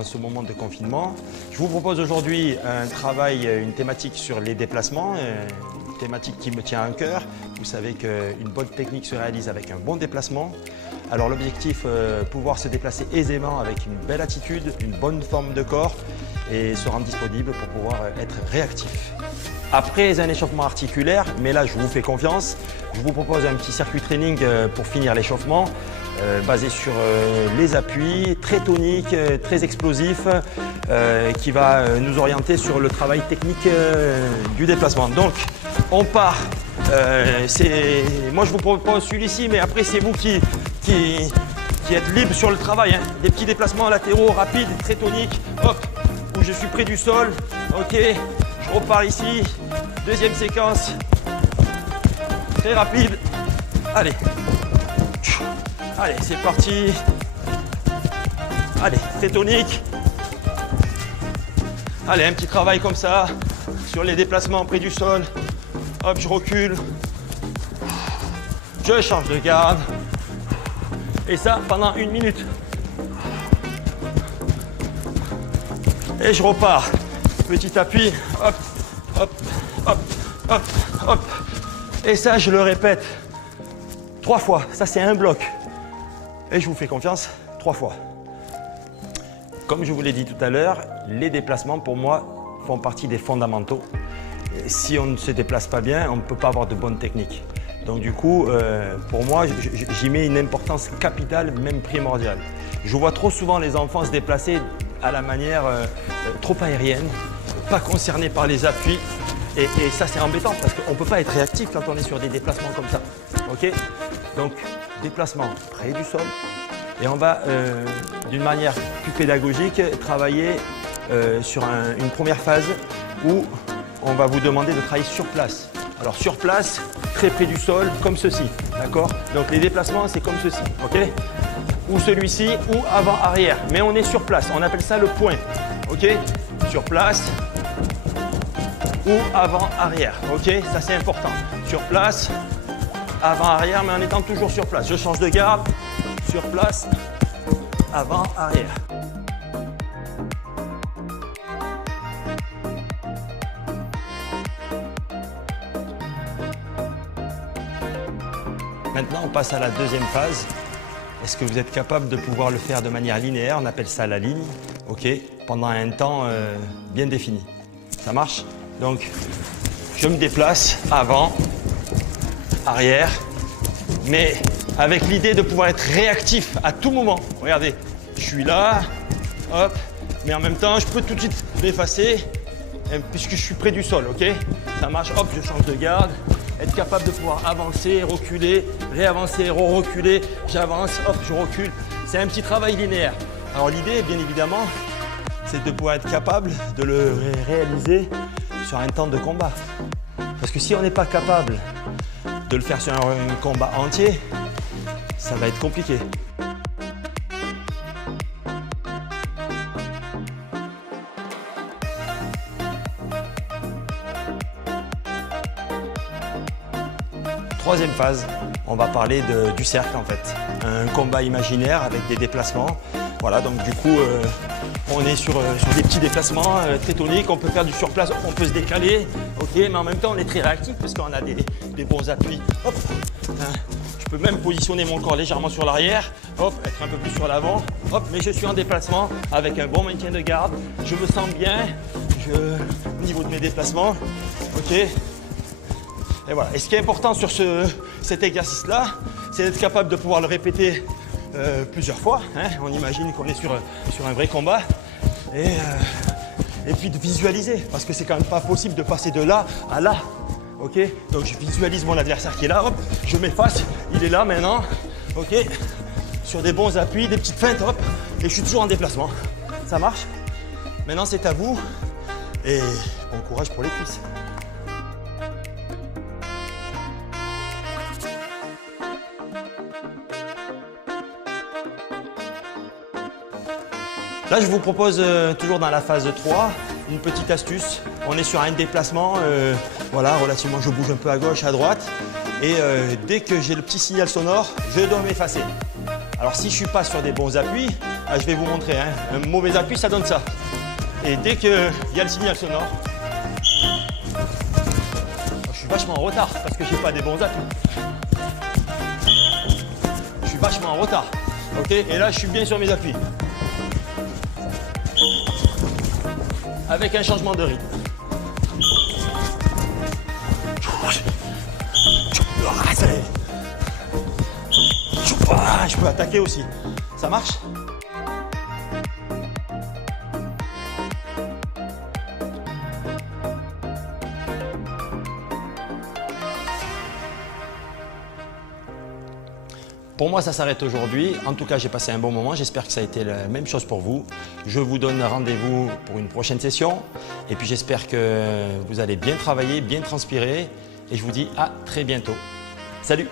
en ce moment de confinement. Je vous propose aujourd'hui un travail, une thématique sur les déplacements, une thématique qui me tient à cœur. Vous savez qu'une bonne technique se réalise avec un bon déplacement. Alors l'objectif, pouvoir se déplacer aisément avec une belle attitude, une bonne forme de corps et se rendre disponible pour pouvoir être réactif. Après un échauffement articulaire, mais là je vous fais confiance, je vous propose un petit circuit training pour finir l'échauffement, basé sur les appuis, très tonique, très explosif, qui va nous orienter sur le travail technique du déplacement. Donc on part, moi je vous propose celui-ci, mais après c'est vous qui êtes libre sur le travail, hein. Des petits déplacements latéraux rapides, très toniques, hop, où je suis près du sol, ok. Je repars ici, deuxième séquence, très rapide. Allez, allez, c'est parti. Allez, très tonique. Allez, un petit travail comme ça, sur les déplacements près du sol. Hop, je recule. Je change de garde. Et ça pendant 1 minute. Et je repars. Petit appui, hop, hop, hop, hop, hop. Et ça, je le répète 3 fois. Ça, c'est un bloc. Et je vous fais confiance 3 fois. Comme je vous l'ai dit tout à l'heure, les déplacements, pour moi, font partie des fondamentaux. Et si on ne se déplace pas bien, on ne peut pas avoir de bonne technique. Donc du coup, pour moi, j'y mets une importance capitale, même primordiale. Je vois trop souvent les enfants se déplacer à la manière trop aérienne, pas concerné par les appuis, et ça c'est embêtant parce qu'on ne peut pas être réactif quand on est sur des déplacements comme ça. Ok. Donc déplacement près du sol, et on va d'une manière plus pédagogique travailler sur une première phase où on va vous demander de travailler sur place. Alors sur place, très près du sol, comme ceci, d'accord? Donc les déplacements c'est comme ceci, ok? Ou celui-ci, ou avant-arrière, mais on est sur place, on appelle ça le point, ok? Sur place, ou avant-arrière, ok? Ça c'est important. Sur place, avant-arrière, mais en étant toujours sur place. Je change de garde, sur place, avant-arrière. Maintenant, on passe à la deuxième phase. Est-ce que vous êtes capable de pouvoir le faire de manière linéaire? On appelle ça la ligne, ok? Pendant un temps bien défini. Ça marche? Donc, je me déplace avant, arrière, mais avec l'idée de pouvoir être réactif à tout moment. Regardez, je suis là, hop, mais en même temps, je peux tout de suite m'effacer puisque je suis près du sol, ok? Ça marche, hop, je change de garde. Être capable de pouvoir avancer, reculer, réavancer, reculer, j'avance, hop, je recule. C'est un petit travail linéaire. Alors l'idée, bien évidemment, c'est de pouvoir être capable de le réaliser sur un temps de combat. Parce que si on n'est pas capable de le faire sur un combat entier, ça va être compliqué. Troisième phase, on va parler du cercle en fait. Un combat imaginaire avec des déplacements. Voilà, donc du coup, on est sur des petits déplacements très toniques. On peut faire du surplace, on peut se décaler, ok, mais en même temps, on est très réactif parce qu'on a des bons appuis. Hop, je peux même positionner mon corps légèrement sur l'arrière, hop, être un peu plus sur l'avant, hop, mais je suis en déplacement avec un bon maintien de garde. Je me sens bien au niveau de mes déplacements, ok. Et voilà. Et ce qui est important sur cet exercice-là, c'est d'être capable de pouvoir le répéter plusieurs fois. Hein. On imagine qu'on est sur un vrai combat. Et puis de visualiser, parce que c'est quand même pas possible de passer de là à là. Ok? Donc je visualise mon adversaire qui est là, hop, je m'efface, il est là maintenant. Ok? Sur des bons appuis, des petites feintes, hop, et je suis toujours en déplacement. Ça marche? Maintenant c'est à vous. Et bon courage pour les cuisses. Là, je vous propose, toujours dans la phase 3, une petite astuce. On est sur un déplacement, voilà, relativement, je bouge un peu à gauche, à droite. Et dès que j'ai le petit signal sonore, je dois m'effacer. Alors, si je ne suis pas sur des bons appuis, Ah, je vais vous montrer, hein. Un mauvais appui, ça donne ça. Et dès qu'il y a le signal sonore, je suis vachement en retard parce que je n'ai pas des bons appuis. Je suis vachement en retard. Ok, et là, je suis bien sur mes appuis. Avec un changement de rythme. Je peux attaquer aussi. Ça marche? Pour moi, ça s'arrête aujourd'hui. En tout cas, j'ai passé un bon moment. J'espère que ça a été la même chose pour vous. Je vous donne rendez-vous pour une prochaine session. Et puis, j'espère que vous allez bien travailler, bien transpirer. Et je vous dis à très bientôt. Salut!